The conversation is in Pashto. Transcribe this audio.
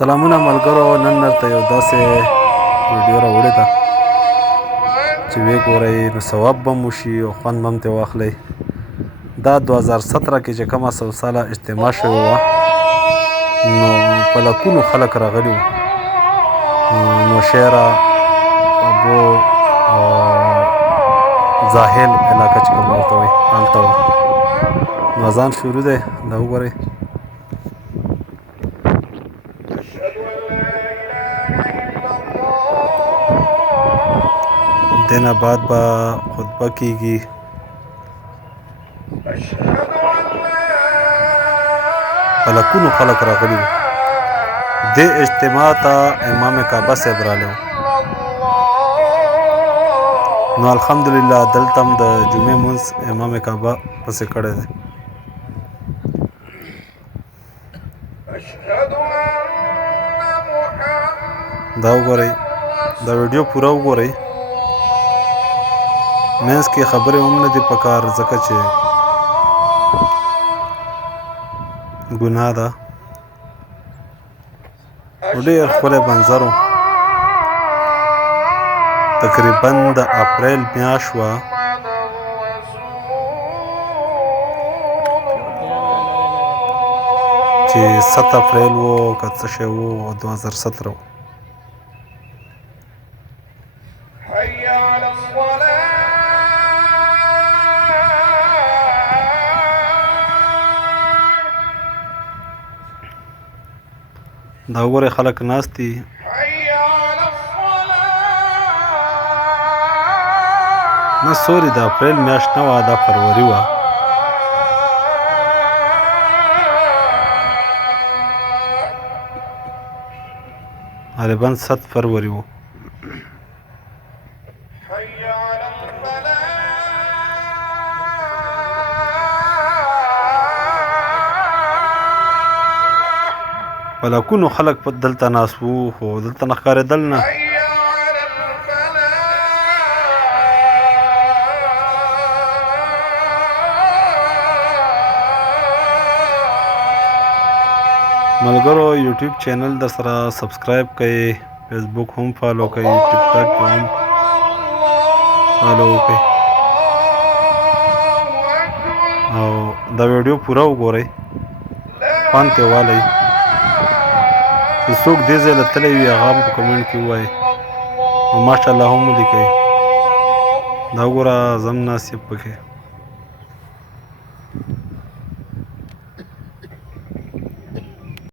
سلامونه ملګرو، نن درته یو داسې ویډیو راوړې ده چې ویې ګورئ نو ثواب به مو وشي او خوند به هم ترې واخلئ. دا 2017 کې چې کومه سوساله اجتماع شوې وه نو په لکونو خلک راغلي وو. نوشهره، ابو زاهل علاقه چې کومه ورته وایي هلته وه. نو اذان شروع دی، دا وګورئ. دینه بعد به خطبه کیږي. په لکونو خلک راغلي وو. دې اجتماع ته امام کعبه صاحب راغلی و. نو الحمدلله دلته هم د جمعې لمونځ امام کعبه پسې کړی دی. دا وګورئ، دا ویډیو پوره وګورئ. منځ کې خبرې هم نه دي پکار ځکه چې ګناه ده. ډېر ښکلی منظر و. تقریبا د اپریل میاشت وه چې 7 اپریل و که څه شی و 2017 و. دا وګورئ خلک ناست دي. نه سوري، د اپریل میاشت نه وه، دا فروری وه. غالبا 7 فروری و. په لکونو خلک په دلته ناست وو، خو دلته نه ښکارېدل نه. ملګرو یوټیوب چینل در سره سبسکرایب کړئ، فیسبوک هم فالو کړئ، ټیک ټاک هم فالو وکړئ او دا ویډیو پوره وګورئ، خوند ترې والئ. چې څوک دې ځای له تللی وي هغه هم په کمنټ کې ووایي او ماشاءالله هم ولیکئ. دا وګوره زه هم ناست یم پکې.